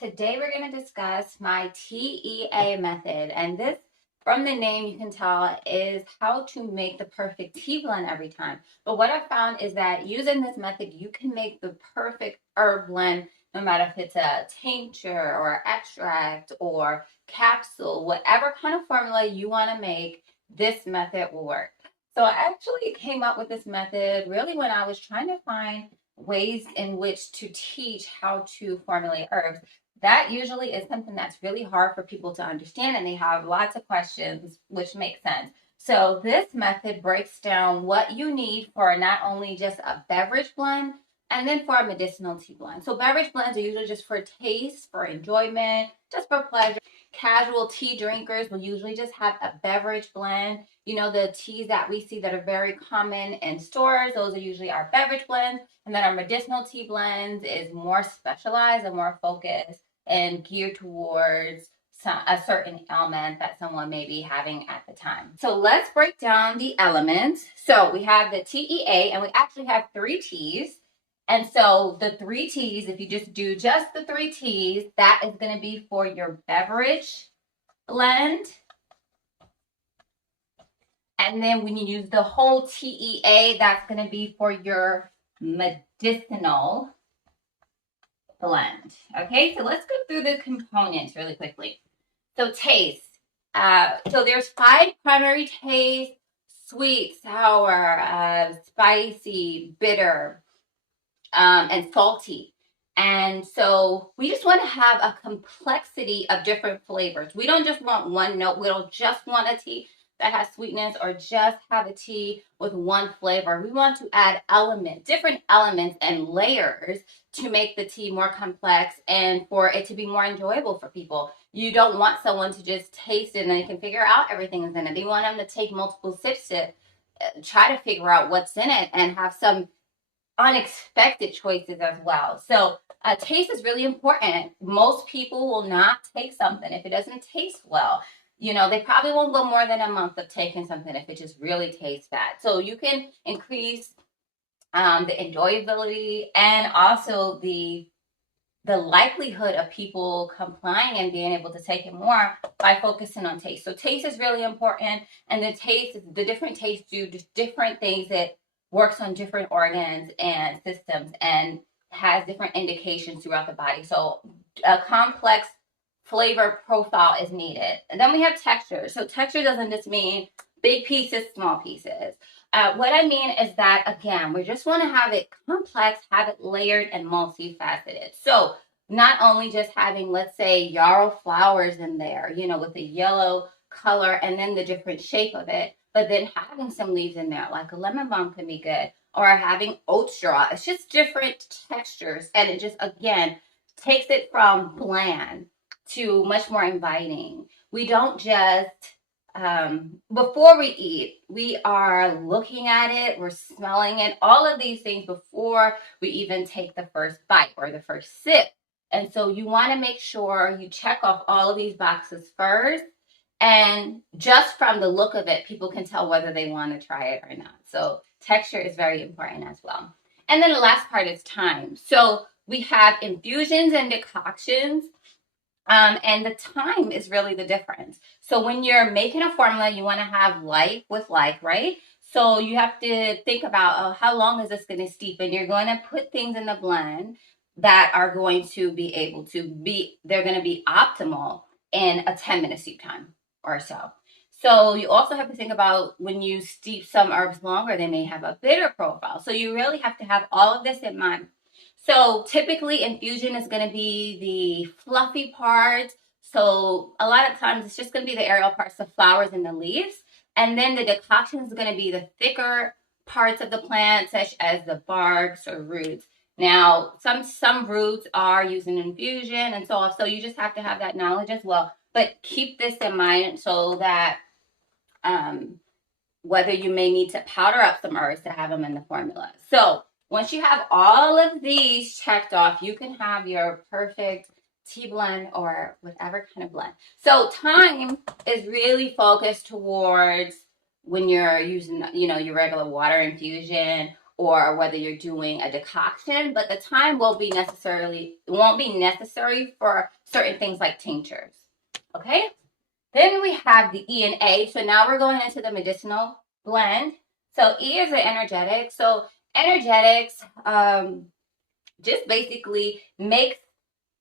Today we're going to discuss my TEA method, and this, from the name you can tell, is how to make the perfect tea blend every time. But what I found is that using this method, you can make the perfect herb blend no matter if it's a tincture or extract or capsule, whatever kind of formula you want to make, this method will work. So I actually came up with this method really when I was trying to find ways in which to teach how to formulate herbs. That usually is something that's really hard for people to understand, and they have lots of questions, which makes sense. So this method breaks down what you need for not only just a beverage blend, and then for a medicinal tea blend. So beverage blends are usually just for taste, for enjoyment, just for pleasure. Casual tea drinkers will usually just have a beverage blend. You know, the teas that we see that are very common in stores, those are usually our beverage blends. And then our medicinal tea blends is more specialized and more focused and geared towards a certain element that someone may be having at the time. So let's break down the elements. So we have the TEA, and we actually have 3 teas. And so the 3 teas, if you just do just the 3 teas, that is going to be for your beverage blend. And then when you use the whole TEA, that's going to be for your medicinal blend. Okay, so let's go through the components really quickly. So taste. So there's 5 primary tastes: sweet, sour, spicy, bitter, and salty. And so we just want to have a complexity of different flavors. We don't just want one note. We don't just want a tea that has sweetness or just have a tea with one flavor. We want to add different elements and layers to make the tea more complex and for it to be more enjoyable for people. You don't want someone to just taste it and they can figure out everything is in it. You want them to take multiple sips to try to figure out what's in it and have some unexpected choices as well. So taste is really important. Most people will not take something if it doesn't taste well. You know, they probably won't go more than a month of taking something if it just really tastes bad. So you can increase the enjoyability and also the likelihood of people complying and being able to take it more by focusing on taste. So taste is really important, and the different tastes do just different things that works on different organs and systems and has different indications throughout the body. So a complex flavor profile is needed. And then we have texture. So texture doesn't just mean big pieces, small pieces. What I mean is that, again, we just want to have it complex, have it layered and multifaceted. So not only just having, let's say, yarrow flowers in there, you know, with the yellow color and then the different shape of it, but then having some leaves in there, like a lemon balm can be good, or having oat straw. It's just different textures, and it just, again, takes it from bland to much more inviting. We don't just before we eat, we are looking at it, we're smelling it, all of these things before we even take the first bite or the first sip. And so you want to make sure you check off all of these boxes first. And just from the look of it, people can tell whether they want to try it or not. So texture is very important as well. And then the last part is time. So we have infusions and decoctions. And the time is really the difference. So when you're making a formula, you want to have like with like, right? So you have to think about how long is this going to steep? And you're going to put things in the blend that are going to be able to be, they're going to be optimal in a 10-minute steep time or so. So you also have to think about when you steep some herbs longer, they may have a bitter profile. So you really have to have all of this in mind. So typically infusion is going to be the fluffy parts. So a lot of times it's just going to be the aerial parts, the flowers and the leaves. And then the decoction is going to be the thicker parts of the plant, such as the barks or roots. Now, some roots are using infusion and so on. So you just have to have that knowledge as well. But keep this in mind so that whether you may need to powder up some herbs to have them in the formula. So once you have all of these checked off, you can have your perfect tea blend or whatever kind of blend. So time is really focused towards when you're using, you know, your regular water infusion or whether you're doing a decoction, but the time won't be necessary for certain things like tinctures. Okay? Then we have the E and A. So now we're going into the medicinal blend. So E is an energetic. So energetics just basically makes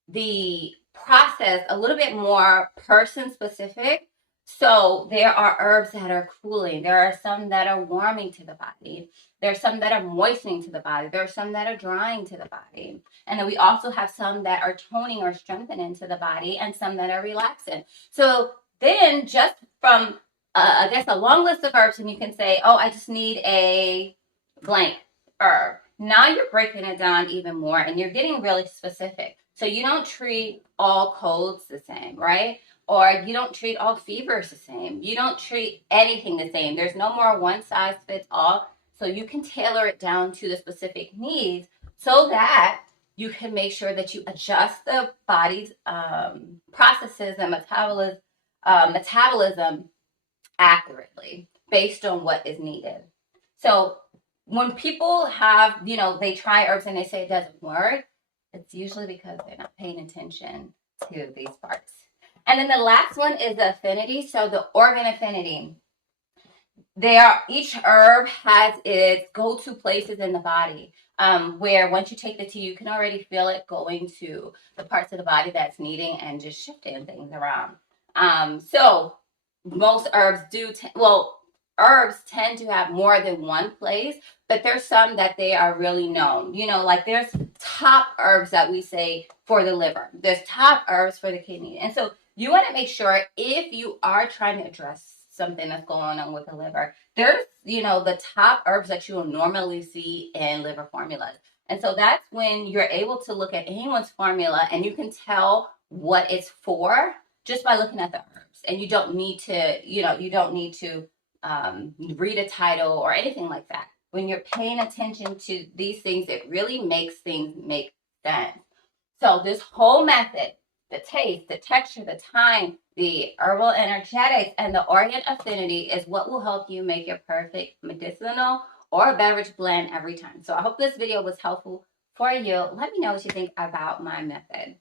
the process a little bit more person specific. So there are herbs that are cooling. There are some that are warming to the body. There are some that are moistening to the body. There are some that are drying to the body. And then we also have some that are toning or strengthening to the body and some that are relaxing. So then just from, I guess, a long list of herbs, and you can say, oh, I just need a blank herb. Now you're breaking it down even more and you're getting really specific. So you don't treat all colds the same, right? Or you don't treat all fevers the same. You don't treat anything the same. There's no more one size fits all. So you can tailor it down to the specific needs so that you can make sure that you adjust the body's processes and metabolism accurately based on what is needed. So when people have, they try herbs and they say it doesn't work, it's usually because they're not paying attention to these parts. And then the last one is the affinity. So the organ affinity. Each herb has its go-to places in the body, where once you take the tea, you can already feel it going to the parts of the body that's needing and just shifting things around. So most herbs herbs tend to have more than one place, but there's some that they are really known. Like there's top herbs that we say for the liver. There's top herbs for the kidney. And so you want to make sure if you are trying to address something that's going on with the liver, there's, the top herbs that you will normally see in liver formulas. And so that's when you're able to look at anyone's formula and you can tell what it's for just by looking at the herbs. And you don't need to, read a title or anything like that. When you're paying attention to these things, it really makes things make sense. So this whole method, the taste, the texture, the time, the herbal energetics, and the organ affinity is what will help you make your perfect medicinal or beverage blend every time. So I hope this video was helpful for you. Let me know what you think about my method.